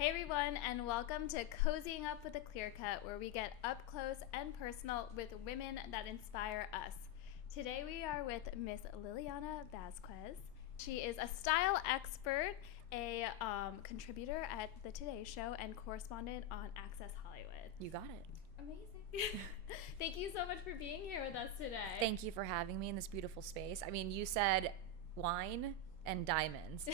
Hey everyone, and welcome to Cozying Up with a Clear Cut, where we get up close and personal with women that inspire us. Today we are with Miss Lilliana Vazquez. She is a style expert, a contributor at The Today Show, and correspondent on Access Hollywood. You got it. Amazing. Thank you so much for being here with us today. Thank you for having me in this beautiful space. I mean, you said wine and diamonds.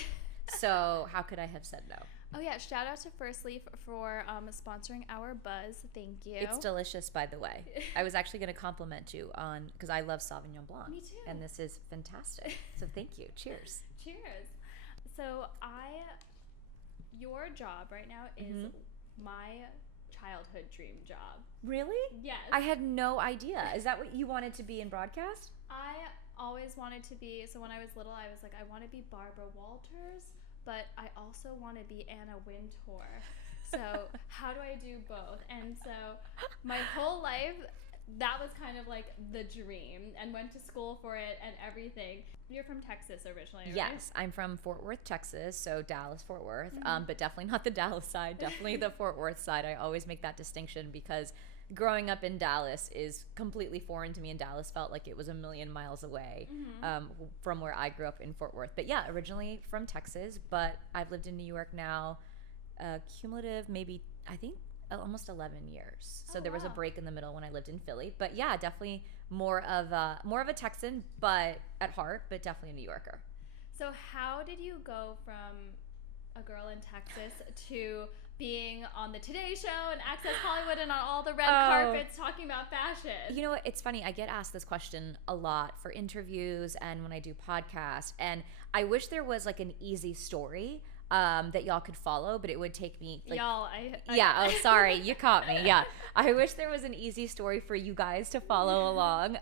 So how could I have said no? Oh yeah, shout out to First Leaf for sponsoring our buzz. Thank you. It's delicious, by the way. I was actually going to compliment you on, because I love Sauvignon Blanc. Me too. And this is fantastic. So thank you. Cheers. Cheers. So your job right now is my childhood dream job. Really? Yes. I had no idea. Is that what you wanted to be in broadcast? I always wanted to be, so when I was little, I was like, I want to be Barbara Walters, but I also want to be Anna Wintour. So how do I do both? And so my whole life, that was kind of like the dream, and went to school for it and everything. You're from Texas originally, right? Yes, I'm from Fort Worth, Texas, so Dallas, Fort Worth, but definitely not the Dallas side, definitely the Fort Worth side. I always make that distinction because growing up in Dallas is completely foreign to me, and Dallas felt like it was a million miles away from where I grew up in Fort Worth. But yeah, originally from Texas, but I've lived in New York now, cumulative maybe, I think, almost 11 years. So there was a break in the middle when I lived in Philly. But yeah, definitely more of a Texan, but at heart, but definitely a New Yorker. So how did you go from a girl in Texas to being on the Today Show and Access Hollywood and on all the red carpets talking about fashion? You know what? It's funny. I get asked this question a lot for interviews and when I do podcasts. And I wish there was like an easy story that y'all could follow, but it would take me like, oh sorry, you caught me. Yeah, I wish there was an easy story for you guys to follow along.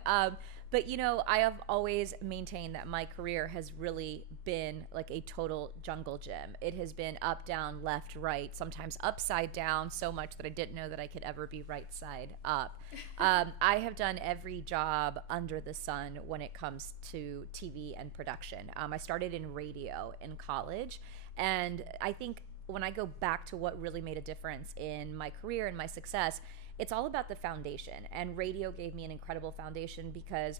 But you know, I have always maintained that my career has really been like a total jungle gym. It has been up, down, left, right, sometimes upside down, so much that I didn't know that I could ever be right side up. I have done every job under the sun when it comes to TV and production. I started in radio in college, and I think when I go back to what really made a difference in my career and my success, it's all about the foundation. And radio gave me an incredible foundation because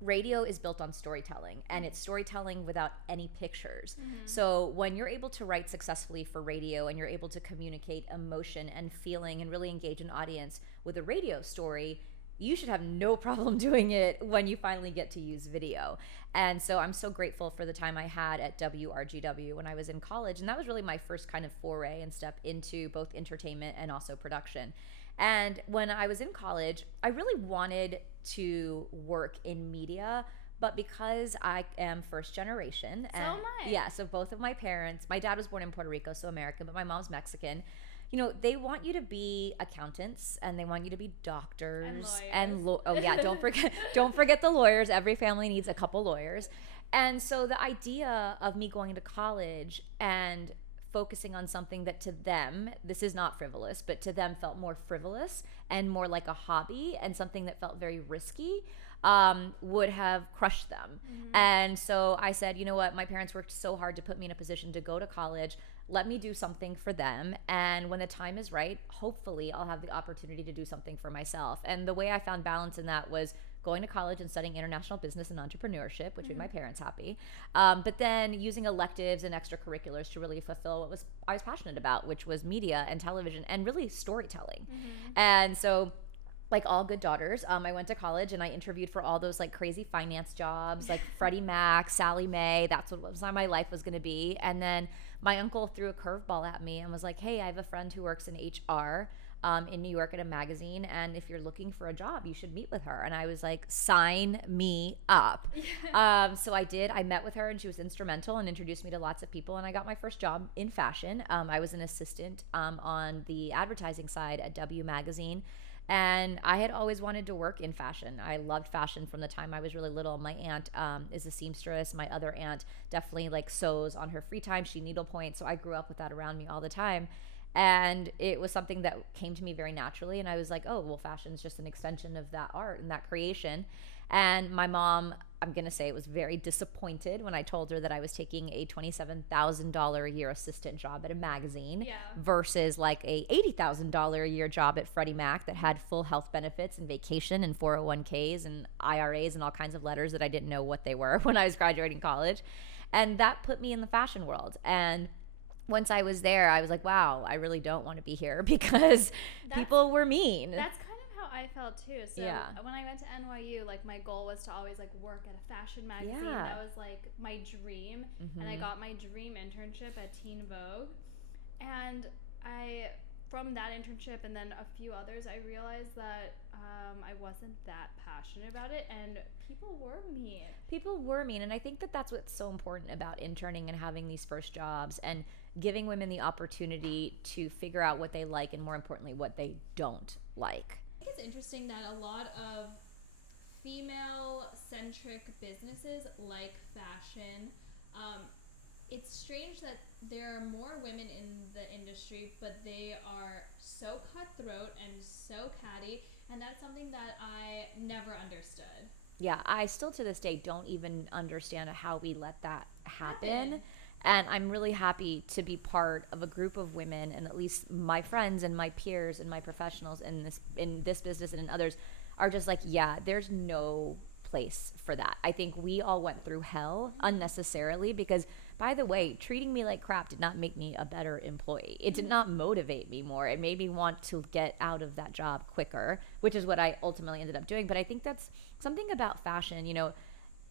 radio is built on storytelling, and it's storytelling without any pictures. So when you're able to write successfully for radio and you're able to communicate emotion and feeling and really engage an audience with a radio story, you should have no problem doing it when you finally get to use video. And so I'm so grateful for the time I had at WRGW when I was in college. And that was really my first kind of foray and step into both entertainment and also production. And when I was in college, I really wanted to work in media, but because I am first generation. So am I. Yeah, so both of my parents, my dad was born in Puerto Rico, so American, but my mom's Mexican. You know, they want you to be accountants and they want you to be doctors and don't forget the lawyers. Every family needs a couple lawyers. And so the idea of me going to college and focusing on something that to them, this is not frivolous, but to them felt more frivolous and more like a hobby and something that felt very risky, would have crushed them. And so I said, you know what, my parents worked so hard to put me in a position to go to college. Let me do something for them. And when the time is right, hopefully I'll have the opportunity to do something for myself. And the way I found balance in that was going to college and studying international business and entrepreneurship, which made my parents happy. But then using electives and extracurriculars to really fulfill what I was passionate about, which was media and television and really storytelling. And so, like all good daughters, I went to college and I interviewed for all those like crazy finance jobs, like Freddie Mac, Sally Mae. That's what my life was going to be. And then my uncle threw a curveball at me and was like, hey, I have a friend who works in HR in New York at a magazine, and if you're looking for a job, you should meet with her. And I was like, sign me up. So I did. I met with her and she was instrumental and introduced me to lots of people, and I got my first job in fashion. I was an assistant on the advertising side at W Magazine. And I had always wanted to work in fashion. I loved fashion from the time I was really little. My aunt is a seamstress. My other aunt definitely like sews on her free time. She needlepoints. So I grew up with that around me all the time. And it was something that came to me very naturally. And I was like, oh, well, fashion is just an extension of that art and that creation. And my mom I'm going to say was very disappointed when I told her that I was taking a $27,000 a year assistant job at a magazine versus like a $80,000 a year job at Freddie Mac that had full health benefits and vacation and 401ks and IRAs and all kinds of letters that I didn't know what they were when I was graduating college. And that put me in the fashion world. And once I was there, I was like, wow, I really don't want to be here because people were mean. That's kind of how I felt too. So when I went to NYU, like my goal was to always like work at a fashion magazine. That was like my dream. And I got my dream internship at Teen Vogue. And from that internship and then a few others, I realized that I wasn't that passionate about it, and people were mean. People were mean, and I think that that's what's so important about interning and having these first jobs and giving women the opportunity to figure out what they like and, more importantly, what they don't like. I think it's interesting that a lot of female-centric businesses like fashion, it's strange that there are more women in the industry, but they are so cutthroat and so catty, and that's something that I never understood. Yeah, I still to this day don't even understand how we let that happen. And I'm really happy to be part of a group of women, and at least my friends and my peers and my professionals in this business and in others are just like, yeah, there's no place for that. I think we all went through hell unnecessarily because, by the way, treating me like crap did not make me a better employee. It did not motivate me more. It made me want to get out of that job quicker, which is what I ultimately ended up doing. But I think that's something about fashion, you know,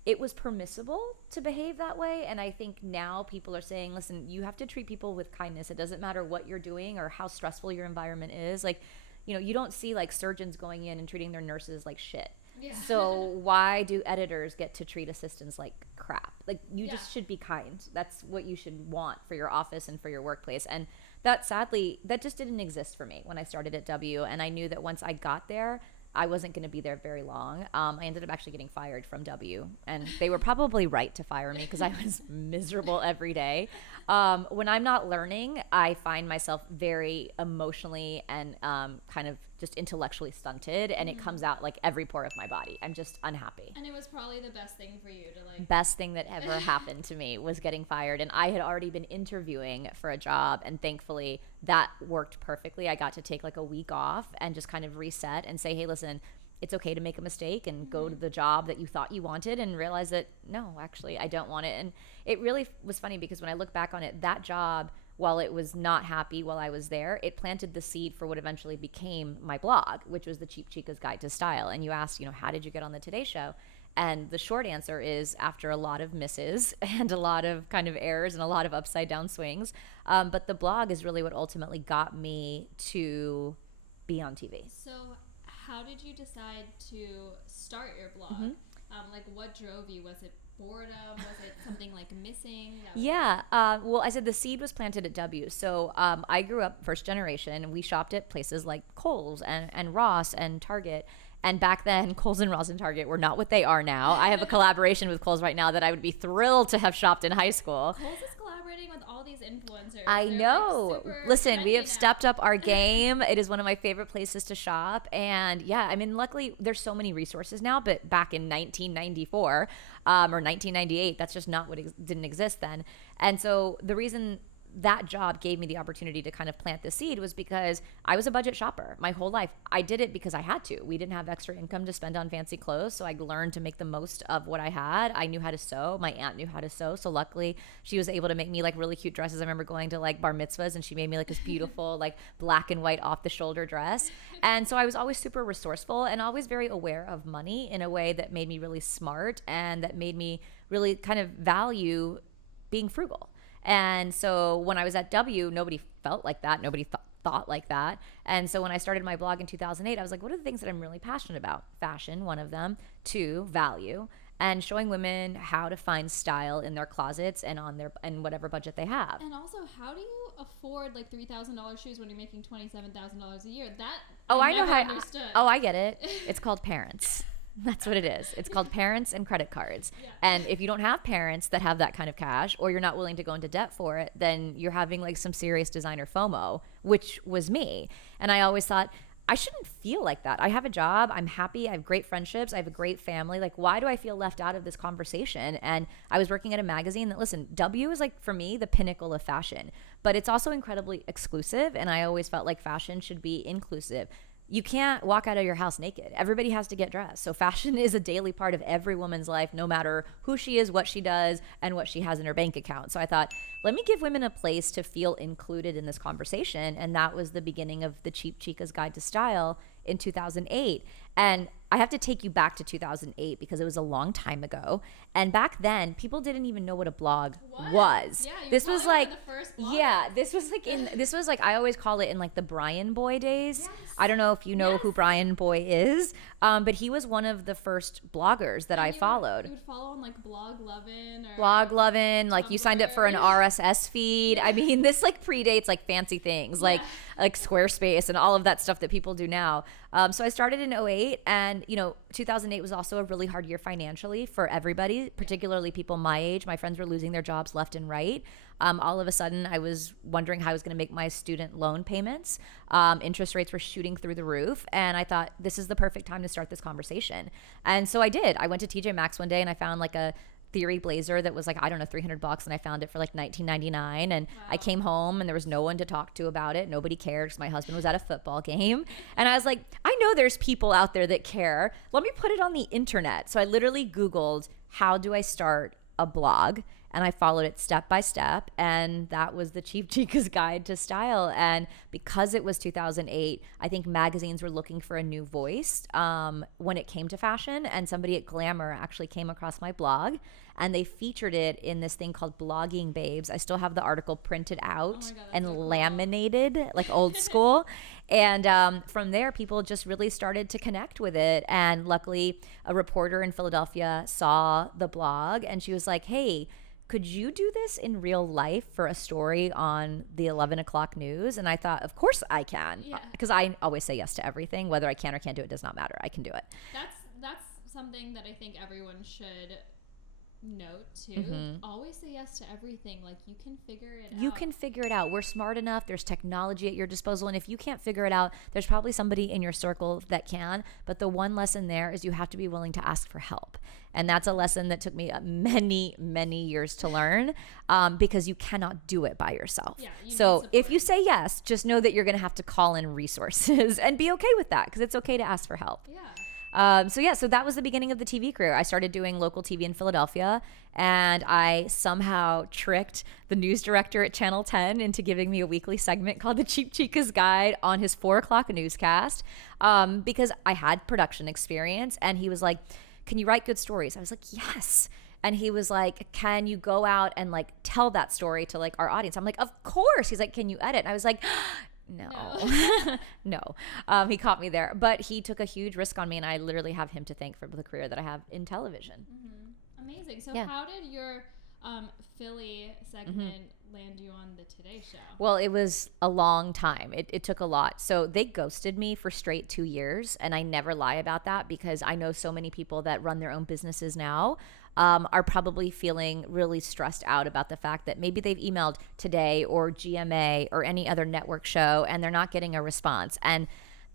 it was permissible to behave that way. And I think now people are saying, listen, you have to treat people with kindness. It doesn't matter what you're doing or how stressful your environment is. Like, you know, you don't see like surgeons going in and treating their nurses like shit. Yeah. So why do editors get to treat assistants like crap? Like, you just should be kind. That's what you should want for your office and for your workplace. And that, sadly, that just didn't exist for me when I started at W. And I knew that once I got there, I wasn't going to be there very long. I ended up actually getting fired from W, and they were probably right to fire me because I was miserable every day. When I'm not learning, I find myself very emotionally and kind of just intellectually stunted, and it comes out like every pore of my body. I'm just unhappy. And it was probably the best thing for you to like. Best thing that ever happened to me was getting fired, and I had already been interviewing for a job, and thankfully that worked perfectly. I got to take like a week off and just kind of reset and say, hey, listen, it's okay to make a mistake and go to the job that you thought you wanted and realize that, no, actually, I don't want it. And it really was funny because when I look back on it, that job, while it was not happy while I was there, it planted the seed for what eventually became my blog, which was the Cheap Chica's Guide to Style. And you asked, you know, how did you get on the Today Show? And the short answer is after a lot of misses and a lot of kind of errors and a lot of upside down swings. But the blog is really what ultimately got me to be on TV. So how did you decide to start your blog? Like, what drove you? Was it boredom? Was it something like missing? Well, I said the seed was planted at W. So I grew up first generation. We shopped at places like Kohls and Ross and Target. And back then, Kohls and Ross and Target were not what they are now. I have a collaboration with Kohls right now that I would be thrilled to have shopped in high school. Kohls is collaborating with all these influencers. I know. Like, listen, we have stepped up our game. It is one of my favorite places to shop. And yeah, I mean, luckily, there's so many resources now. But back in 1994 or 1998, that's just not what didn't exist then. And so the reason that job gave me the opportunity to kind of plant the seed was because I was a budget shopper my whole life. I did it because I had to. We didn't have extra income to spend on fancy clothes, so I learned to make the most of what I had. I knew how to sew. My aunt knew how to sew, so luckily she was able to make me like really cute dresses. I remember going to like bar mitzvahs and she made me like this beautiful like black and white off the shoulder dress. And so I was always super resourceful and always very aware of money in a way that made me really smart and that made me really kind of value being frugal. And so when I was at W, nobody felt like that. Nobody thought like that. And so when I started my blog in 2008, I was like, what are the things that I'm really passionate about? Fashion, one of them. 2, value. And showing women how to find style in their closets and on their and whatever budget they have. And also, how do you afford like $3,000 shoes when you're making $27,000 a year? That I know how. Understood. I get it. It's called parents. That's what it is. It's called parents and credit cards. Yeah. And if you don't have parents that have that kind of cash, or you're not willing to go into debt for it, then you're having like some serious designer FOMO, which was me. And I always thought, I shouldn't feel like that. I have a job. I'm happy. I have great friendships. I have a great family. Like, why do I feel left out of this conversation? And I was working at a magazine that, listen, W is like, for me, the pinnacle of fashion, but it's also incredibly exclusive. And I always felt like fashion should be inclusive. You can't walk out of your house naked. Everybody has to get dressed. So fashion is a daily part of every woman's life, no matter who she is, what she does, and what she has in her bank account. So I thought, let me give women a place to feel included in this conversation. And that was the beginning of the Cheap Chica's Guide to Style in 2008. And I have to take you back to 2008 because it was a long time ago. And back then, people didn't even know what a blog was. Yeah, this was like, the first blog. this was like, I always call it in like the Brian Boy days. Yes. I don't know if you know who Brian Boy is, but he was one of the first bloggers that I followed. You would follow on like Blog Lovin', like you signed up for an RSS feed. Yeah. I mean, this like predates like fancy things like Squarespace and all of that stuff that people do now. So I started in 2008, and 2008 was also a really hard year financially for everybody, particularly people my age. My friends were losing their jobs left and right. All of a sudden, I was wondering how I was going to make my student loan payments. Interest rates were shooting through the roof, and I thought, this is the perfect time to start this conversation. And so I did. I went to TJ Maxx one day, and I found like a Theory blazer that was like, I don't know, $300, and I found it for like $19.99. And I came home and there was no one to talk to about it. Nobody cared because my husband was at a football game. And I was like, I know there's people out there that care. Let me put it on the internet. So I literally Googled, how do I start a blog? And I followed it step by step. And that was the Cheap Chica's Guide to Style. And because it was 2008, I think magazines were looking for a new voice when it came to fashion. And somebody at Glamour actually came across my blog, and they featured it in this thing called Blogging Babes. I still have the article printed out and so laminated, like old school. And from there, people just really started to connect with it. And luckily, a reporter in Philadelphia saw the blog, and she was like, hey, could you do this in real life for a story on the 11 o'clock news? And I thought, of course I can. Because I always say yes to everything. Whether I can or can't do it does not matter. I can do it. That's something that I think everyone should note too. Always say yes to everything. Like, you can figure it out. You can figure it out. We're smart enough. There's technology at your disposal. And if you can't figure it out, there's probably somebody in your circle that can. But the one lesson there is you have to be willing to ask for help. And that's a lesson that took me many, many years to learn, because you cannot do it by yourself. So if you say yes, just know that you're going to have to call in resources and be okay with that, because it's okay to ask for help. So that was the beginning of the TV career. I started doing local TV in Philadelphia, and I somehow tricked the news director at Channel 10 into giving me a weekly segment called the Cheap Chica's Guide on his 4 o'clock newscast, because I had production experience. And he was like, can you write good stories? I was like, yes. And he was like, can you go out and like tell that story to like our audience? I'm like, of course. He's like, can you edit? And I was like, no. He caught me there, but he took a huge risk on me, and I literally have him to thank for the career that I have in television. Amazing. So how did your Philly segment land you on the Today Show? Well, it was a long time. It took a lot. So they ghosted me for straight 2 years, and I never lie about that, because I know so many people that run their own businesses now are probably feeling really stressed out about the fact that maybe they've emailed Today or GMA or any other network show, and they're not getting a response. And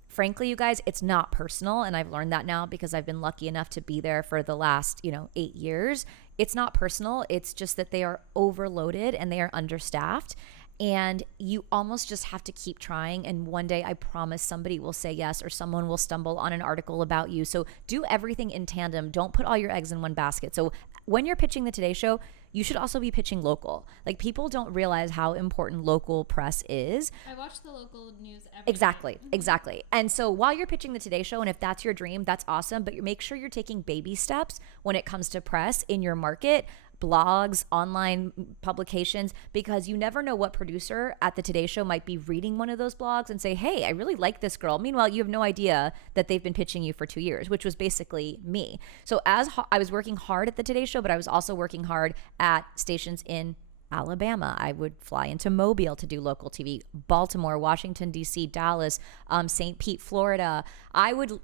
frankly, you guys, it's not personal. And I've learned that now because I've been lucky enough to be there for the last, 8 years. It's not personal. It's just that they are overloaded and they are understaffed. And you almost just have to keep trying. And one day, I promise, somebody will say yes, or someone will stumble on an article about you. So do everything in tandem. Don't put all your eggs in one basket. So when you're pitching the Today Show, you should also be pitching local. Like, people don't realize how important local press is. I watch the local news every Exactly. day. Exactly. And so while you're pitching the Today Show, and if that's your dream, that's awesome. But make sure you're taking baby steps when it comes to press in your market, blogs, online publications, because you never know what producer at the Today Show might be reading one of those blogs and say, hey, I really like this girl. Meanwhile, you have no idea that they've been pitching you for 2 years, which was basically me. So I was working hard at the Today Show, but I was also working hard at stations in Alabama. I would fly into Mobile to do local TV, Baltimore, Washington, D.C., Dallas, St. Pete, Florida.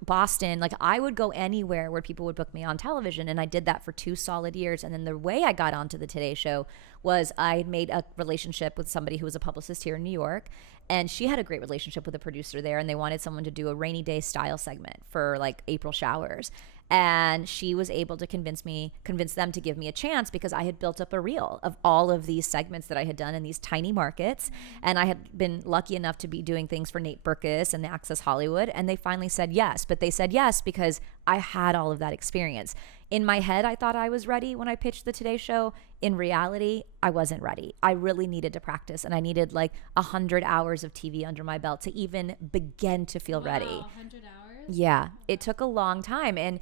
Boston, like I would go anywhere where people would book me on television. And I did that for 2 solid years. And then the way I got onto the Today Show was I made a relationship with somebody who was a publicist here in New York. And she had a great relationship with a producer there. And they wanted someone to do a rainy day style segment for like April showers. And she was able to convince them to give me a chance because I had built up a reel of all of these segments that I had done in these tiny markets. And I had been lucky enough to be doing things for Nate Berkus and the Access Hollywood. And they finally said yes. But they said yes because I had all of that experience. In my head, I thought I was ready when I pitched the Today Show. In reality, I wasn't ready. I really needed to practice, and I needed like 100 hours of TV under my belt to even begin to feel ready. 100 hours? Yeah, it took a long time. And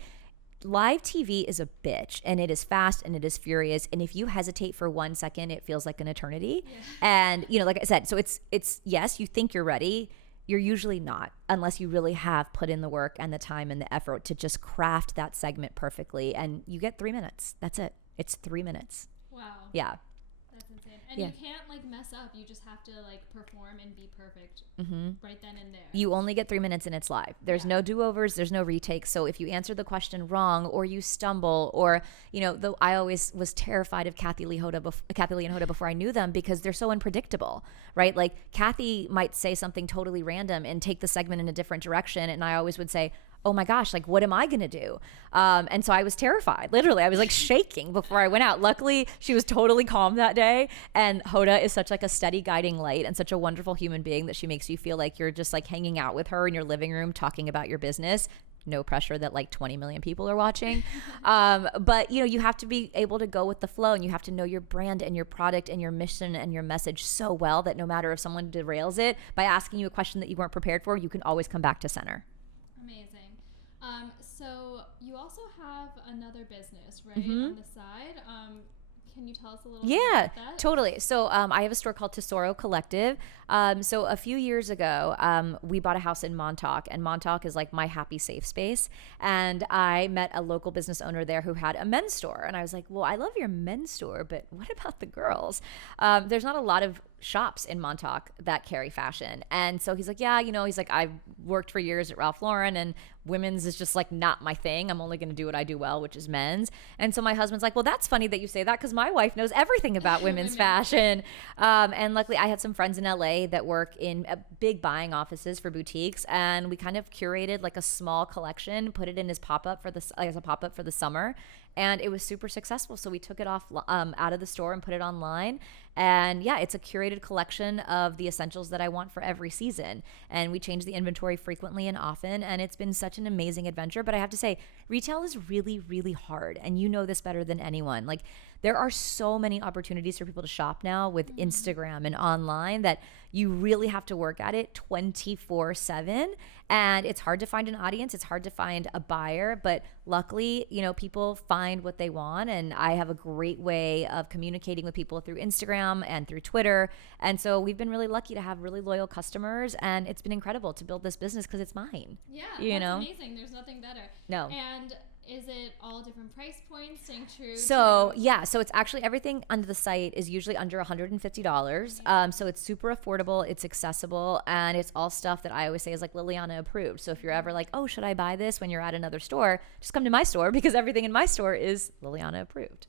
live TV is a bitch, and it is fast and it is furious. And if you hesitate for 1 second, it feels like an eternity. Yeah. And, you know, like I said, so it's yes, you think you're ready. You're usually not, unless you really have put in the work and the time and the effort to just craft that segment perfectly. And you get 3 minutes. That's it. It's 3 minutes. Wow. Yeah. That's insane. And you can't like mess up. You just have to like perform and be perfect right then and there. You only get 3 minutes and it's live. There's no do-overs. There's no retakes. So if you answer the question wrong or you stumble or, you know, though I always was terrified of Kathie Lee and Hoda before I knew them because they're so unpredictable, right? Like Kathie might say something totally random and take the segment in a different direction. And I always would say, oh my gosh, like what am I going to do? And so I was terrified. Literally, I was like shaking before I went out. Luckily, she was totally calm that day. And Hoda is such like a steady guiding light and such a wonderful human being that she makes you feel like you're just like hanging out with her in your living room talking about your business. No pressure that like 20 million people are watching. But you know, you have to be able to go with the flow and you have to know your brand and your product and your mission and your message so well that no matter if someone derails it by asking you a question that you weren't prepared for, you can always come back to center. Amazing. So you also have another business, right, on the side. Can you tell us a little bit about that? Yeah, totally. So I have a store called Tesoro Collective. So a few years ago, we bought a house in Montauk, and Montauk is like my happy, safe space. And I met a local business owner there who had a men's store. And I was like, well, I love your men's store, but what about the girls? There's not a lot of shops in Montauk that carry fashion. And so he's like, yeah, you know, he's like, I've worked for years at Ralph Lauren and women's is just like not my thing. I'm only going to do what I do well, which is men's. And so my husband's like, well, that's funny that you say that because my wife knows everything about women's fashion. And luckily I had some friends in LA that work in big buying offices for boutiques. And we kind of curated like a small collection, put it in as pop-up for the summer. And it was super successful. So we took it off out of the store and put it online. And yeah, it's a curated collection of the essentials that I want for every season. And we change the inventory frequently and often. And it's been such an amazing adventure. But I have to say, retail is really, really hard. And you know this better than anyone. Like there are so many opportunities for people to shop now with Instagram and online that you really have to work at it 24/7. And it's hard to find an audience. It's hard to find a buyer, but luckily, you know, people find what they want. And I have a great way of communicating with people through Instagram and through Twitter. And so we've been really lucky to have really loyal customers, and it's been incredible to build this business because it's mine. Yeah, that's amazing. There's nothing better. No. And is it all different price points, staying true? So it's actually everything under the site is usually under $150. So it's super affordable, it's accessible, and it's all stuff that I always say is like Lilliana approved. So if you're ever like, oh, should I buy this when you're at another store, just come to my store because everything in my store is Lilliana approved.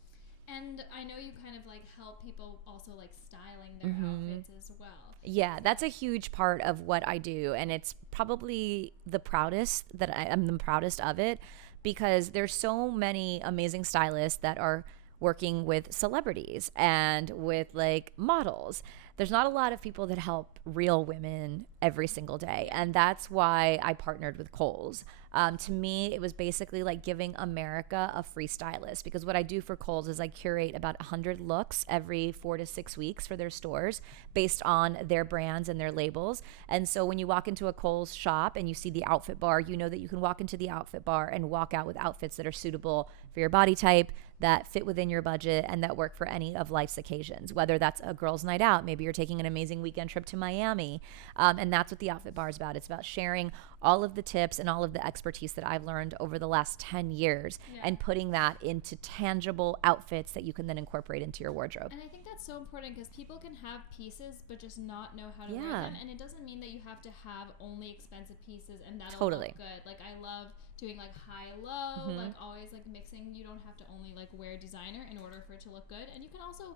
And I know you kind of like help people also like styling their outfits as well. Yeah, that's a huge part of what I do, and it's probably the proudest that I'm the proudest of it. Because there's so many amazing stylists that are working with celebrities and with like models. There's not a lot of people that help real women every single day. And that's why I partnered with Kohls. To me, it was basically like giving America a free stylist, because what I do for Kohls is I curate about 100 looks every 4 to 6 weeks for their stores based on their brands and their labels. And so when you walk into a Kohls shop and you see the outfit bar, you know that you can walk into the outfit bar and walk out with outfits that are suitable for your body type, that fit within your budget, and that work for any of life's occasions, whether that's a girl's night out. Maybe you're you're taking an amazing weekend trip to Miami. And that's what the outfit bar is about. It's about sharing all of the tips and all of the expertise that I've learned over the last 10 years and putting that into tangible outfits that you can then incorporate into your wardrobe. And I think that's so important because people can have pieces but just not know how to wear them. And it doesn't mean that you have to have only expensive pieces and that'll look good. Like I love doing like high-low, like always like mixing. You don't have to only like wear designer in order for it to look good. And you can also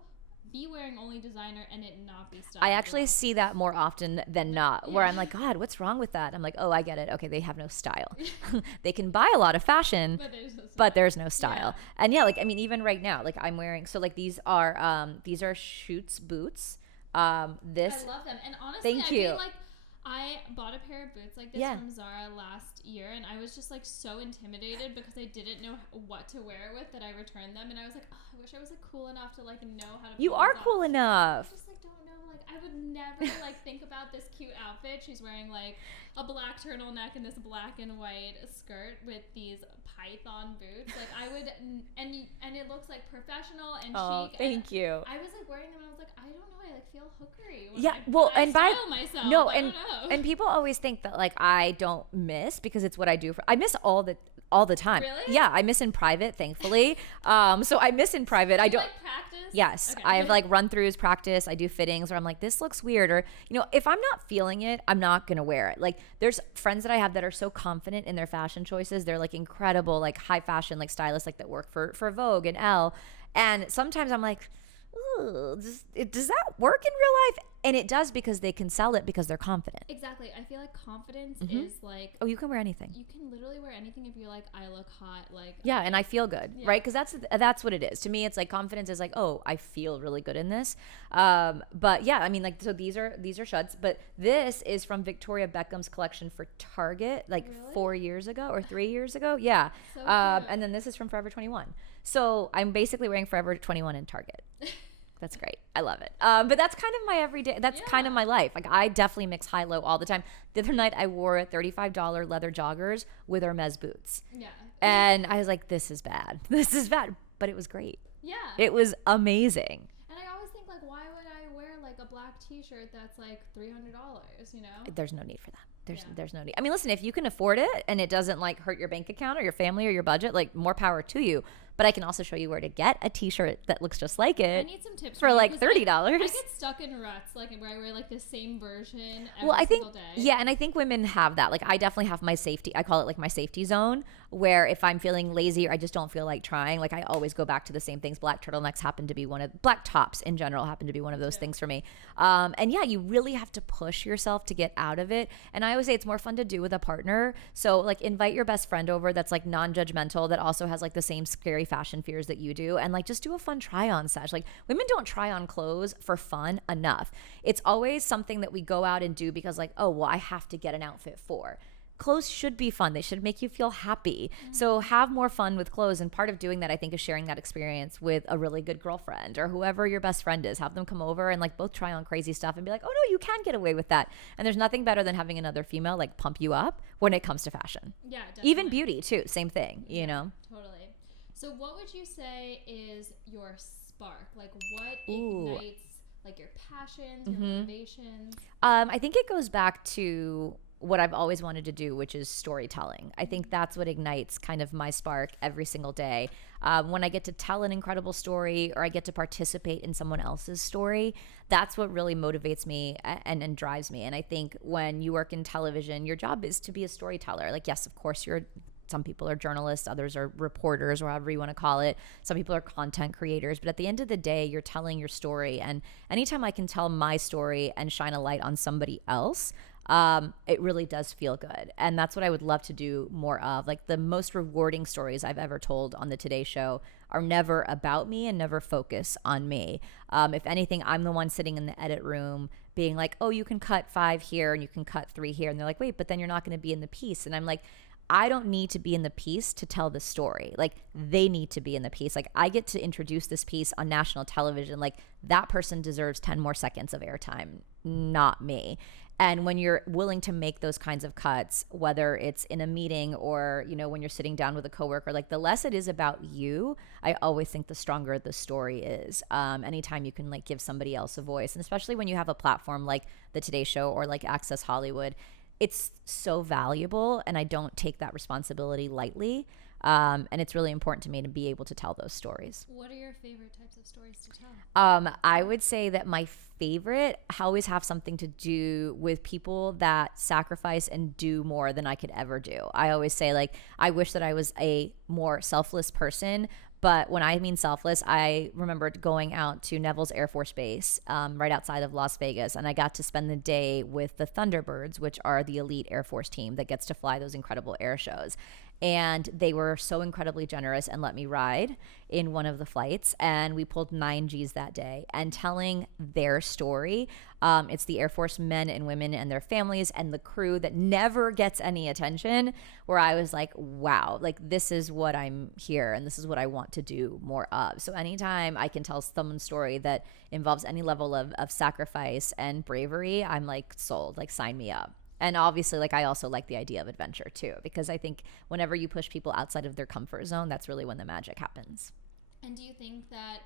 be wearing only designer and it not be styled. I actually see that more often than not, where I'm like, God, what's wrong with that? I'm like, oh, I get it. Okay, they have no style. They can buy a lot of fashion, but there's no style. And yeah, like, I mean, even right now, like I'm wearing, so like these are Schutz boots. I love them. And honestly, I feel like I bought a pair of boots like this from Zara last year, and I was just like so intimidated because I didn't know what to wear with that I returned them, and I was like, oh, I wish I was like cool enough to like know how to. You are cool enough. I just like don't know. Like I would never like think about this cute outfit. She's wearing like a black turtleneck and this black and white skirt with these python boots. Like I would, and it looks like professional and chic. Thank you. I was like wearing them and I was like, I don't know. I like feel hookery. And people always think that like I don't miss because it's what I do. I miss all the time. Really? Yeah, I miss in private, thankfully. So I miss in private. I don't. Like practice? Yes, okay. I have like run-throughs, practice. I do fittings where I'm like, this looks weird, or if I'm not feeling it, I'm not gonna wear it. Like, there's friends that I have that are so confident in their fashion choices. They're like incredible, like high fashion, like stylists, like that work for Vogue and Elle. And sometimes I'm like, ooh, does that work in real life? And it does because they can sell it because they're confident. Exactly. I feel like confidence is like... Oh, you can wear anything. You can literally wear anything if you're like, I look hot. Like yeah, and I feel good, right? Because that's what it is. To me, it's like confidence is like, oh, I feel really good in this. But yeah, I mean, like, so these are Schutz, but this is from Victoria Beckham's collection for Target, like 4 years ago or 3 years ago. Yeah. So and then this is from Forever 21. So I'm basically wearing Forever 21 in Target. That's great. I love it. But that's kind of my everyday, that's kind of my life. Like I definitely mix high-low all the time. The other night I wore $35 leather joggers with Hermes boots. Yeah. And I was like, this is bad. This is bad. But it was great. Yeah. It was amazing. And I always think like, why would I wear like a black t-shirt that's like $300, There's no need for that. There's no need. I mean, listen, if you can afford it and it doesn't like hurt your bank account or your family or your budget, like more power to you. But I can also show you where to get a t-shirt that looks just like it. I need some tips for like $30. I get stuck in ruts, like where I wear like the same version every single day. Yeah, and I think women have that. Like I definitely have my safety. I call it like my safety zone, where if I'm feeling lazy or I just don't feel like trying, like I always go back to the same things. Black turtlenecks happen to be black tops in general happen to be one of those things for me. And yeah, you really have to push yourself to get out of it. And I always say it's more fun to do with a partner. So like invite your best friend over that's like non-judgmental, that also has like the same scary fashion fears that you do, and like just do a fun try on sesh. Like women don't try on clothes for fun enough. It's always something that we go out and do because like, oh well, I have to get an outfit for. Clothes should be fun. They should make you feel happy. So have more fun with clothes. And part of doing that, I think, is sharing that experience with a really good girlfriend or whoever your best friend is. Have them come over and like both try on crazy stuff and be like, oh no, you can get away with that. And there's nothing better than having another female like pump you up when it comes to fashion. Yeah, definitely. Even beauty too. Same thing, you know? Totally. So what would you say is your spark? Like what ignites like your passions, your motivations? I think it goes back to what I've always wanted to do, which is storytelling. I think that's what ignites kind of my spark every single day. When I get to tell an incredible story or I get to participate in someone else's story, that's what really motivates me and drives me. And I think when you work in television, your job is to be a storyteller. Like, yes, of course, some people are journalists, others are reporters, or however you want to call it. Some people are content creators. But at the end of the day, you're telling your story. And anytime I can tell my story and shine a light on somebody else, it really does feel good. And that's what I would love to do more of. Like the most rewarding stories I've ever told on the Today Show are never about me and never focus on me. If anything, I'm the one sitting in the edit room being like, oh, you can cut 5 here and you can cut 3 here. And they're like, wait, but then you're not going to be in the piece. And I'm like, I don't need to be in the piece to tell the story. Like, they need to be in the piece. Like, I get to introduce this piece on national television. Like, that person deserves 10 more seconds of airtime, not me. And when you're willing to make those kinds of cuts, whether it's in a meeting or, you know, when you're sitting down with a coworker, like, the less it is about you, I always think the stronger the story is. Anytime you can, like, give somebody else a voice, and especially when you have a platform like the Today Show or like Access Hollywood, it's so valuable, and I don't take that responsibility lightly. And it's really important to me to be able to tell those stories. What are your favorite types of stories to tell? I would say that my favorite always have something to do with people that sacrifice and do more than I could ever do. I always say, like, I wish that I was a more selfless person. But when I mean selfless, I remembered going out to Neville's Air Force Base right outside of Las Vegas. And I got to spend the day with the Thunderbirds, which are the elite Air Force team that gets to fly those incredible air shows. And they were so incredibly generous and let me ride in one of the flights. And we pulled 9 Gs that day. And telling their story, it's the Air Force men and women and their families and the crew that never gets any attention, where I was like, wow, like, this is what I'm here and this is what I want to do more of. So anytime I can tell someone's story that involves any level of sacrifice and bravery, I'm like, sold, like, sign me up. And obviously, like, I also like the idea of adventure too, because I think whenever you push people outside of their comfort zone, that's really when the magic happens. And do you think that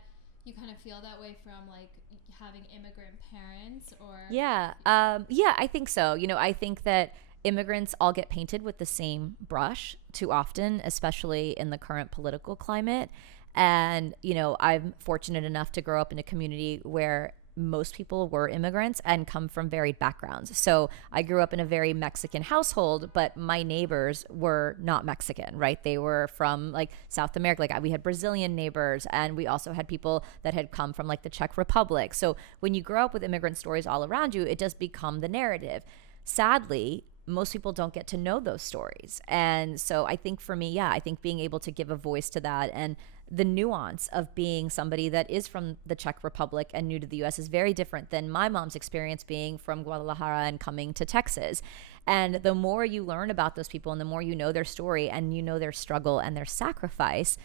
you kind of feel that way from, like, having immigrant parents, or? Yeah, I think so. You know, I think that immigrants all get painted with the same brush too often, especially in the current political climate. And, you know, I'm fortunate enough to grow up in a community where most people were immigrants and come from varied backgrounds. So I grew up in a very Mexican household, but my neighbors were not Mexican, right? They were from, like, South America. Like, we had Brazilian neighbors, and we also had people that had come from, like, the Czech Republic. So when you grow up with immigrant stories all around you, it does become the narrative. Sadly, most people don't get to know those stories. And so I think for me, I think being able to give a voice to that, and the nuance of being somebody that is from the Czech Republic and new to the US is very different than my mom's experience being from Guadalajara and coming to Texas. And the more you learn about those people and the more you know their story and you know their struggle and their sacrifice,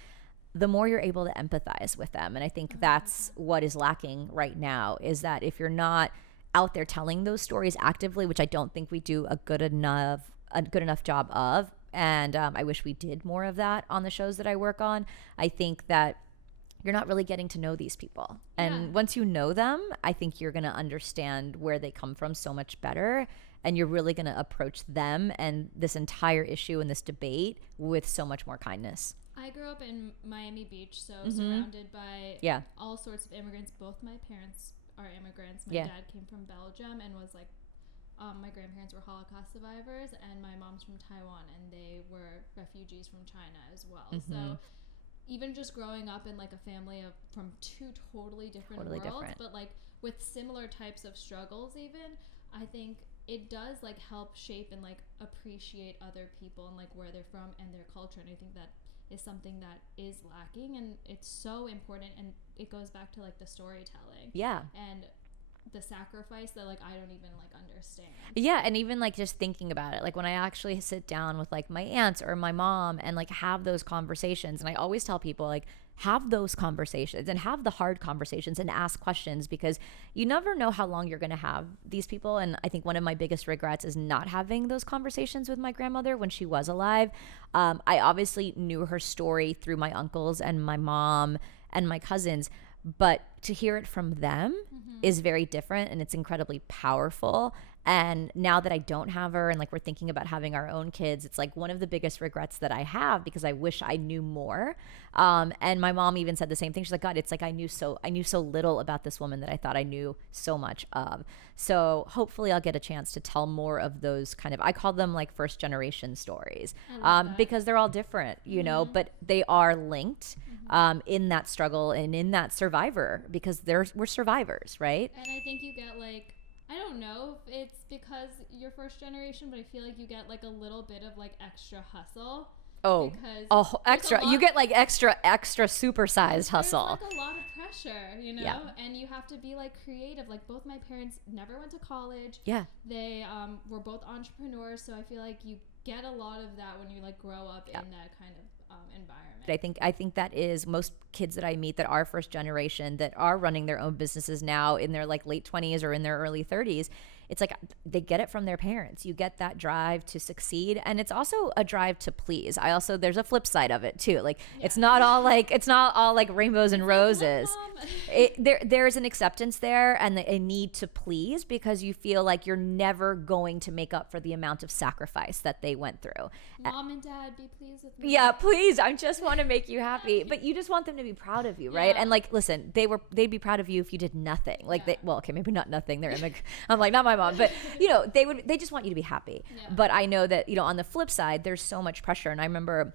the more you're able to empathize with them. And I think that's what is lacking right now, is that if you're not out there telling those stories actively, which I don't think we do a good enough job of, and I wish we did more of that on the shows that I work on, I think that you're not really getting to know these people. And once you know them, I think you're going to understand where they come from so much better, and you're really going to approach them and this entire issue and this debate with so much more kindness. I grew up in Miami Beach, so surrounded by all sorts of immigrants. Both my parents are immigrants. My dad came from Belgium and was, like, my grandparents were Holocaust survivors, and my mom's from Taiwan, and they were refugees from China as well. So even just growing up in, like, a family from 2 totally different worlds, but, like, with similar types of struggles, even, I think it does, like, help shape and, like, appreciate other people and, like, where they're from and their culture. And I think that is something that is lacking, and it's so important, and it goes back to, like, the storytelling and the sacrifice that, like, I don't even, like, understand. And even, like, just thinking about it, like, when I actually sit down with, like, my aunts or my mom and, like, have those conversations, and I always tell people, like, have those conversations and have the hard conversations and ask questions, because you never know how long you're going to have these people. And I think one of my biggest regrets is not having those conversations with my grandmother when she was alive. I obviously knew her story through my uncles and my mom and my cousins, but to hear it from them is very different, and it's incredibly powerful. And now that I don't have her, and, like, we're thinking about having our own kids, it's like one of the biggest regrets that I have, because I wish I knew more. And my mom even said the same thing. She's like, God, it's like I knew so little about this woman that I thought I knew so much of. So hopefully I'll get a chance to tell more of those kind of, I call them, like, first generation stories, because they're all different, you know, but they are linked in that struggle and in that survivor, because we're survivors, right? And I think you get, like, I don't know if it's because you're first generation, but I feel like you get, like, a little bit of, like, extra hustle. Extra. You get, like, extra supersized hustle. There's, like, a lot of pressure, you know? And you have to be, like, creative. Like, both my parents never went to college. They were both entrepreneurs, so I feel like you get a lot of that when you like grow up in that kind of environment. I think that is most kids that I meet that are first generation that are running their own businesses now in their like late 20s or in their early 30s. It's like they get it from their parents. You get that drive to succeed, and it's also a drive to please. There's a flip side of it too. Like it's not all like rainbows and roses. There's an acceptance there and a need to please because you feel like you're never going to make up for the amount of sacrifice that they went through. Mom and dad, be pleased with me. Yeah, please. I just want to make you happy, but you just want them to be proud of you, right? And like, listen, they'd be proud of you if you did nothing. Like maybe not nothing. I'm like, not my mom, but they just want you to be happy. But I know that, on the flip side, there's so much pressure. And I remember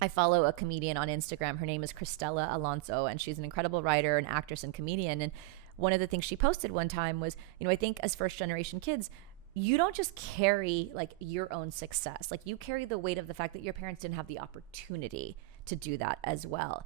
I follow a comedian on Instagram. Her name is Cristela Alonso, and she's an incredible writer and actress and comedian. And one of the things she posted one time was, I think as first generation kids, you don't just carry like your own success. Like you carry the weight of the fact that your parents didn't have the opportunity to do that as well.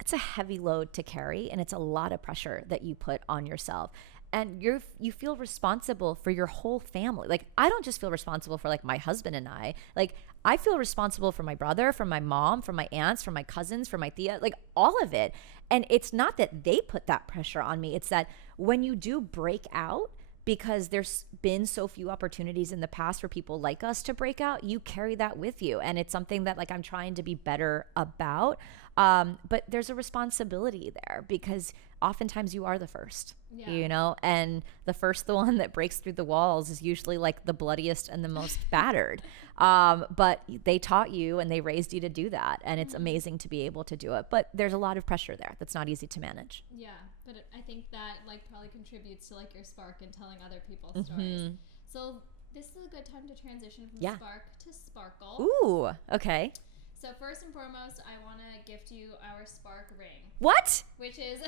It's a heavy load to carry, and it's a lot of pressure that you put on yourself. And you feel responsible for your whole family. Like I don't just feel responsible for like my husband and I. Like I feel responsible for my brother, for my mom, for my aunts, for my cousins, for my tia, like all of it. And it's not that they put that pressure on me. It's that when you do break out, because there's been so few opportunities in the past for people like us to break out, you carry that with you. And it's something that like I'm trying to be better about. But there's a responsibility there because oftentimes you are the first, and the one that breaks through the walls is usually like the bloodiest and the most battered. But they taught you and they raised you to do that. And it's amazing to be able to do it. But there's a lot of pressure there that's not easy to manage. Yeah, but I think that like probably contributes to like your spark in telling other people's stories. So this is a good time to transition from spark to sparkle. Ooh, okay. So first and foremost, I want to gift you our spark ring. What? Which is...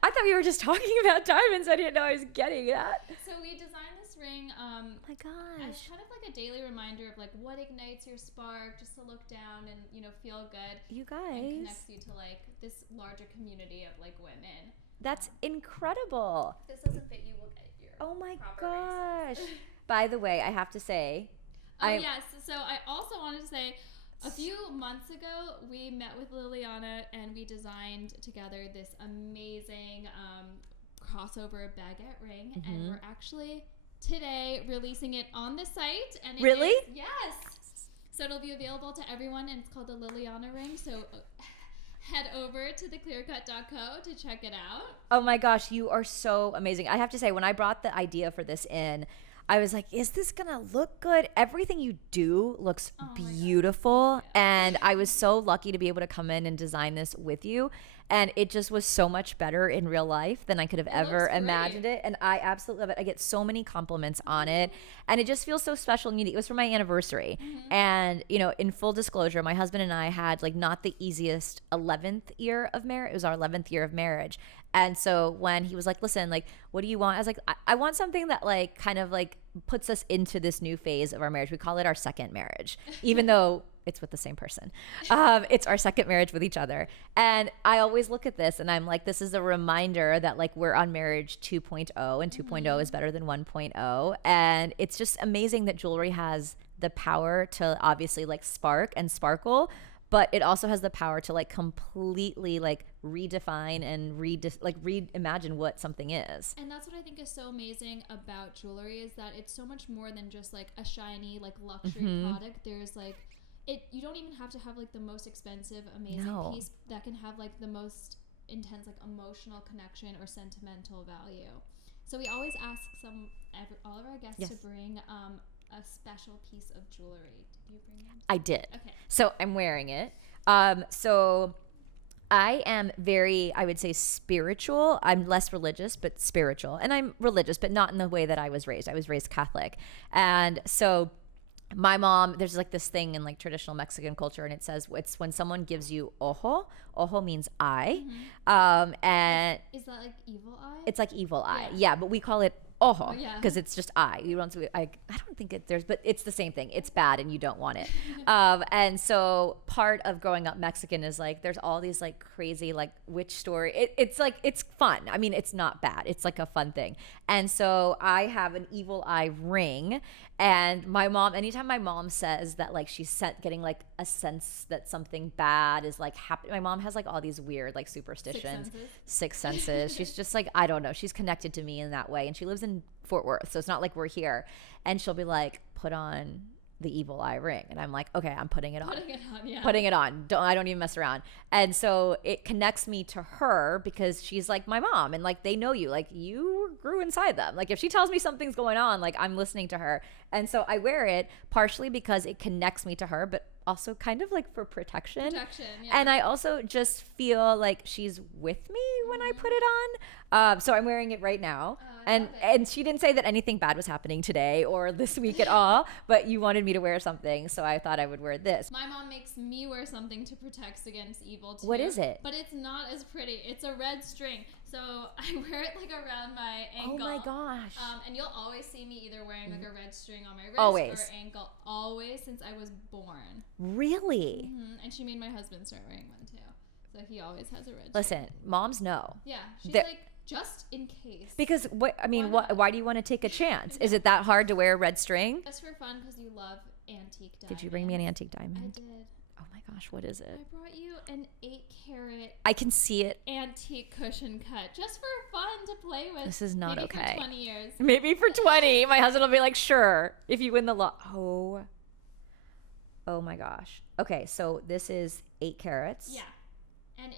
I thought we were just talking about diamonds. I didn't know I was getting that. So we designed this ring oh my gosh. as kind of like a daily reminder of like what ignites your spark, just to look down and, feel good. You guys. And connects you to like this larger community of like women. That's incredible. If this doesn't fit, you will get your Oh my gosh. By the way, I have to say. Yes. So I also wanted to say, a few months ago, we met with Lilliana and we designed together this amazing crossover baguette ring. And we're actually today releasing it on the site. And really? Yes. So it'll be available to everyone, and it's called the Lilliana ring. So head over to theclearcut.co to check it out. Oh my gosh, you are so amazing. I have to say, when I brought the idea for this in, I was like, is this gonna look good? Everything you do looks beautiful. And I was so lucky to be able to come in and design this with you. And it just was so much better in real life than I could have ever imagined it. And I absolutely love it. I get so many compliments on it. And it just feels so special and unique. It was for my anniversary. And, in full disclosure, my husband and I had like not the easiest 11th year of marriage. It was our 11th year of marriage. And so when he was like, listen, like, what do you want? I was like, I want something that like kind of like puts us into this new phase of our marriage. We call it our second marriage, even though it's with the same person. It's our second marriage with each other. And I always look at this and I'm like, this is a reminder that like we're on marriage 2.0 and 2.0 is better than 1.0. And it's just amazing that jewelry has the power to obviously like spark and sparkle, but it also has the power to like completely like redefine and reimagine what something is. And that's what I think is so amazing about jewelry is that it's so much more than just like a shiny like luxury product. There's like you don't even have to have like the most expensive amazing piece that can have like the most intense like emotional connection or sentimental value. So we always ask all of our guests to bring a special piece of jewelry. Did you bring them? I did. Okay. So I'm wearing it. So I am very, I would say, spiritual. I'm less religious, but spiritual. And I'm religious, but not in the way that I was raised. I was raised Catholic. And so my mom, there's like this thing in like traditional Mexican culture, and it says it's when someone gives you ojo. Ojo means eye. And is that like evil eye? It's like evil eye. Yeah, but we call it Oh, because it's just you don't. I don't think there's, but it's the same thing. It's bad, and you don't want it. And so part of growing up Mexican is like there's all these like crazy like witch story. It's like it's fun. I mean, it's not bad. It's like a fun thing. And so I have an evil eye ring, and my mom. Anytime my mom says that like she's getting like a sense that something bad is like happening. My mom has like all these weird like superstitions, sixth senses. She's just like I don't know. She's connected to me in that way, and she lives in Fort Worth, so it's not like we're here. And she'll be like, put on the evil eye ring, and I'm like, okay, I'm putting it on. Putting it on. I don't even mess around. And so it connects me to her because she's like my mom, and like they know you, like you grew inside them. Like if she tells me something's going on, like I'm listening to her. And so I wear it partially because it connects me to her, but also kind of like for protection. And I also just feel like she's with me when I put it on. So I'm wearing it right now. And she didn't say that anything bad was happening today or this week at all, but you wanted me to wear something, so I thought I would wear this. My mom makes me wear something to protect against evil too. What is it? But it's not as pretty. It's a red string. So I wear it like around my ankle. Oh my gosh. And you'll always see me either wearing like a red string on my wrist or ankle, always since I was born. Really? Mm-hmm. And she made my husband start wearing one too. So he always has a red string. Listen, moms know. Yeah. She's like, just in case. Because why do you want to take a chance? Is it that hard to wear a red string? Just for fun, because you love antique diamonds. Did you bring me an antique diamond? I did. Oh my gosh, what is it? I brought you an 8-carat. I can see it. Antique cushion cut, just for fun to play with. This is not maybe okay. For 20 years. Maybe for 20. My husband will be like, sure, if you win the lot. Oh my gosh. Okay, so this is 8 carats. Yeah, and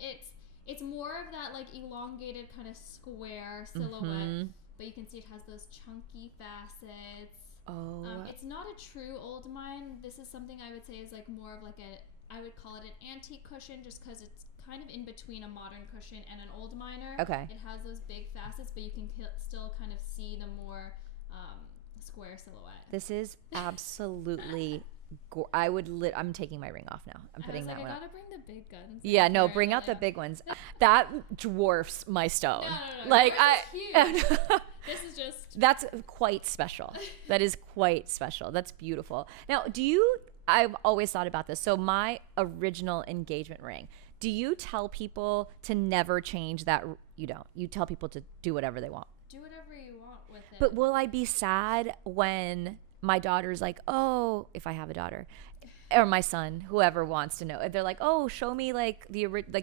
it's more of that like elongated kind of square silhouette, but you can see it has those chunky facets. It's not a true old mine. This is something I would say is like more of like I would call it an antique cushion, just because it's kind of in between a modern cushion and an old miner. Okay. It has those big facets, but you can still kind of see the more square silhouette. This is absolutely I'm taking my ring off now. I'm putting that one on. I gotta bring the big guns. Yeah, no, bring out the big ones. That dwarfs my stone. No. Like huge. This is just. That's quite special. That is quite special. That's beautiful. Now, I've always thought about this. So my original engagement ring, do you tell people to never change that? You don't. You tell people to do whatever they want. Do whatever you want with it. But will I be sad when my daughter's like, oh, if I have a daughter, or my son, whoever wants to know, they're like, oh, show me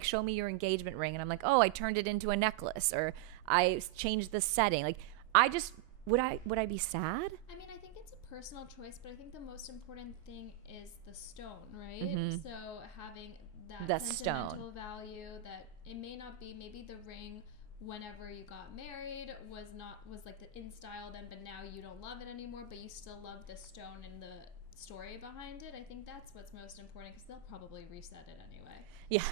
show me your engagement ring, and I'm like, oh, I turned it into a necklace, or I changed the setting. Like, I just would I be sad? I mean, I think it's a personal choice, but I think the most important thing is the stone, right? Mm-hmm. So having that sentimental stone value, that it may not be, maybe the ring whenever you got married was like the in style then, but now you don't love it anymore, but you still love the stone and the story behind it. I think that's what's most important, because they'll probably reset it anyway. Yeah.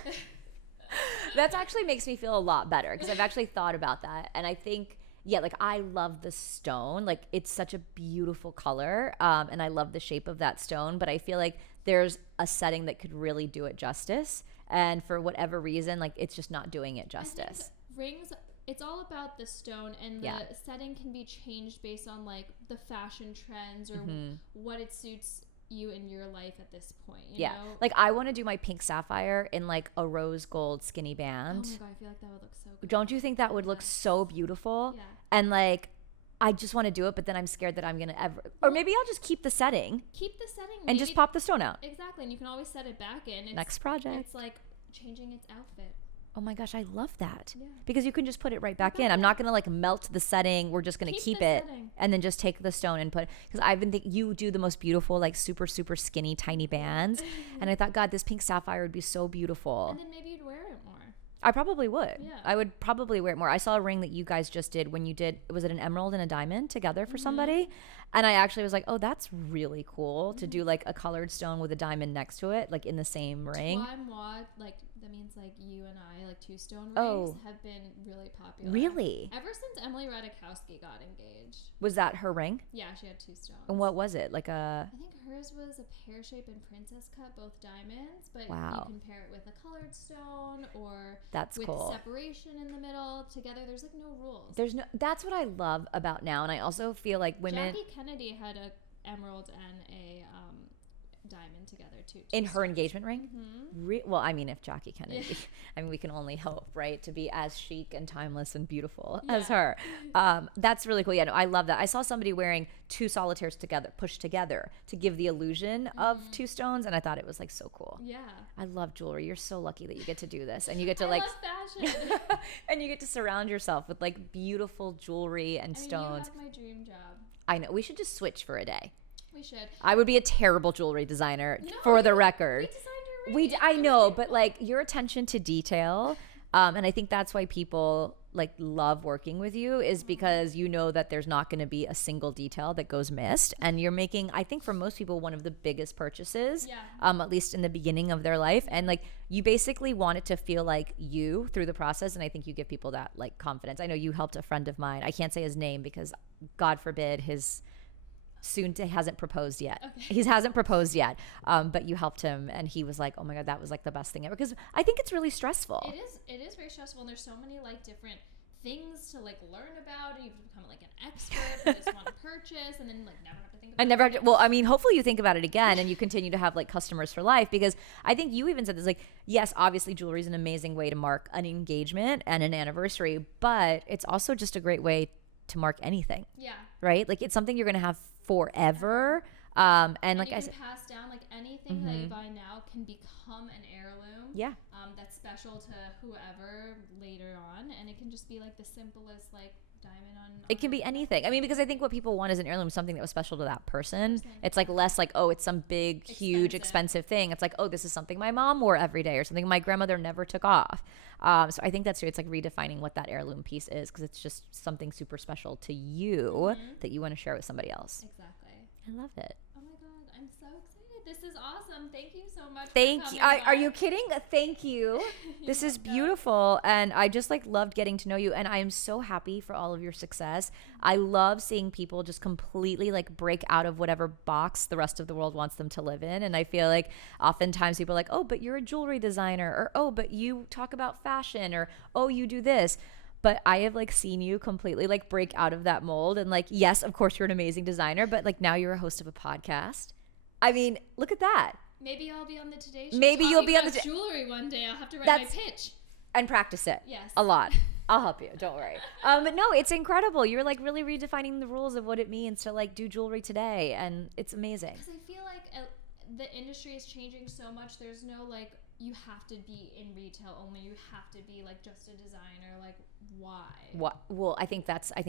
That actually makes me feel a lot better, because I've actually thought about that, and I think like I love the stone. Like, it's such a beautiful color, and I love the shape of that stone, but I feel like there's a setting that could really do it justice, and for whatever reason, like, it's just not doing it justice. Rings, it's all about the stone, and the setting can be changed based on like the fashion trends or what it suits you in your life at this point. You know? Like, I want to do my pink sapphire in like a rose gold skinny band. Oh my god, I feel like that would look so good. Don't you think that would look so beautiful? Yeah. And like, I just want to do it, but then I'm scared that I'm gonna or maybe I'll just keep the setting. And just pop the stone out. Exactly, and you can always set it back in. Next project. It's like changing its outfit. Oh my gosh, I love that. Yeah. Because you can just put it right back in. I'm not going to like melt the setting. We're just going to keep it setting. And then just take the stone and put, because I've been thinking you do the most beautiful, like super, super skinny, tiny bands. And I thought, God, this pink sapphire would be so beautiful. And then maybe you'd wear it more. I probably would. Yeah. I would probably wear it more. I saw a ring that you guys just did when you did, was it an emerald and a diamond together for somebody? And I actually was like, oh, that's really cool to do like a colored stone with a diamond next to it, like in the same ring. Like that means like you and I, like 2 stone rings, have been really popular. Really? Ever since Emily Ratajkowski got engaged. Was that her ring? Yeah, she had 2 stones. And what was it? Like I think hers was a pear shape and princess cut, both diamonds, but you can pair it with a colored stone, or That's with cool. separation in the middle, together. There's like no rules. That's what I love about now. And I also feel like women. Jackie Kennedy had a emerald and a diamond together too. In her engagement ring? Mm-hmm. Well, I mean, if Jackie Kennedy, I mean, we can only hope, right? To be as chic and timeless and beautiful as her. That's really cool. Yeah, no, I love that. I saw somebody wearing 2 solitaires together, pushed together to give the illusion of 2 stones. And I thought it was like so cool. Yeah. I love jewelry. You're so lucky that you get to do this. And you get to I love fashion. and you get to surround yourself with like beautiful jewelry and stones. You have my dream job. I know. We should just switch for a day. We should. I would be a terrible jewelry designer, for the record. We designed your ring. I know, but like your attention to detail, and I think that's why people like love working with you, is because you know that there's not going to be a single detail that goes missed, and you're making, I think for most people, one of the biggest purchases, at least in the beginning of their life, and like you basically want it to feel like you through the process, and I think you give people that like confidence. I know you helped a friend of mine. I can't say his name because God forbid his hasn't proposed yet. Okay. He hasn't proposed yet. But you helped him and he was like, oh my God, that was like the best thing ever. Because I think it's really stressful. It is very stressful. And there's so many like different things to like learn about. And you have to become like an expert and just want to purchase and then like never have to think about it. Well, I mean, hopefully you think about it again and you continue to have like customers for life, because I think you even said this, like, yes, obviously jewelry is an amazing way to mark an engagement and an anniversary, but it's also just a great way to mark anything. Yeah. Right? Like it's something you're going to have forever. And like I said, pass down like anything that you buy now can become an heirloom. Yeah. That's special to whoever later on, and it can just be like the simplest like diamond on. It can be anything. I mean, because I think what people want is an heirloom, something that was special to that person. It's like less like, oh, it's some big, huge, expensive thing. It's like, oh, this is something my mom wore every day or something my grandmother never took off. So I think that's true. It's like redefining what that heirloom piece is, because it's just something super special to you that you want to share with somebody else. Exactly. I love it. Oh my God, I'm so excited. This is awesome. Thank you so much. Thank you. Are you kidding? Thank you. This is beautiful. And I just like loved getting to know you. And I am so happy for all of your success. I love seeing people just completely like break out of whatever box the rest of the world wants them to live in. And I feel like oftentimes people are like, oh, but you're a jewelry designer, or, oh, but you talk about fashion, or, oh, you do this. But I have like seen you completely like break out of that mold. And like, yes, of course you're an amazing designer, but like now you're a host of a podcast. I mean, look at that. Maybe I'll be on the Today Show. Maybe you'll be on the jewelry one day. I'll have to write my pitch and practice it. Yes, a lot. I'll help you. Don't worry. But no, it's incredible. You're like really redefining the rules of what it means to like do jewelry today, and it's amazing. Because I feel like the industry is changing so much. There's no like you have to be in retail only. You have to be like just a designer. Like why? What? Well, I think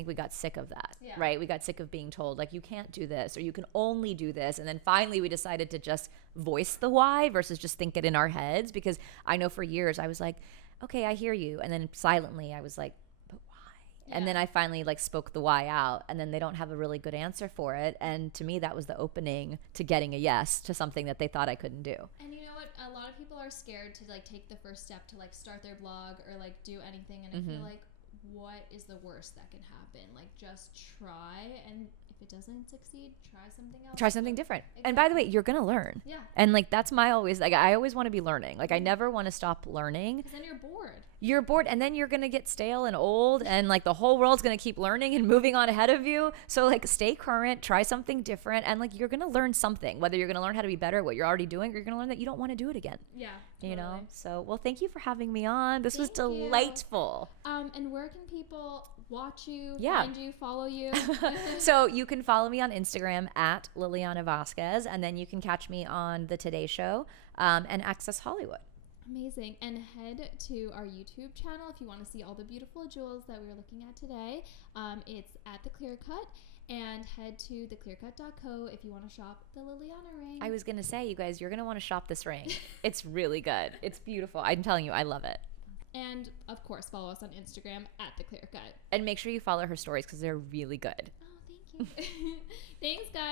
we got sick of that, right? We got sick of being told like you can't do this or you can only do this, and then finally we decided to just voice the why versus just think it in our heads. Because I know for years I was like, okay, I hear you, and then silently I was like, but why? And then I finally like spoke the why out, and then they don't have a really good answer for it. And to me, that was the opening to getting a yes to something that they thought I couldn't do. And you know what? A lot of people are scared to like take the first step to like start their blog or like do anything. And I feel like, what is the worst that can happen? Like just try, and if it doesn't succeed, try something else. Try something different. Exactly. And by the way, you're going to learn. Yeah. And like, that's I always want to be learning. Like I never want to stop learning. Because then you're bored. You're bored, and then you're going to get stale and old, and like the whole world's going to keep learning and moving on ahead of you. So like stay current, try something different, and like you're going to learn something, whether you're going to learn how to be better at what you're already doing, or you're going to learn that you don't want to do it again. Yeah. Totally. You know? So, well, thank you for having me on. This was delightful. And where can people watch you, find you, follow you? So you can follow me on Instagram at Lilliana Vazquez, and then you can catch me on the Today Show and Access Hollywood. Amazing. And head to our YouTube channel if you want to see all the beautiful jewels that we were looking at today. It's at The Clear Cut. And head to theclearcut.co if you want to shop the Lilliana ring. I was going to say, you guys, you're going to want to shop this ring. It's really good. It's beautiful. I'm telling you, I love it. And, of course, follow us on Instagram at theclearcut. And make sure you follow her stories because they're really good. Oh, thank you. Thanks, guys.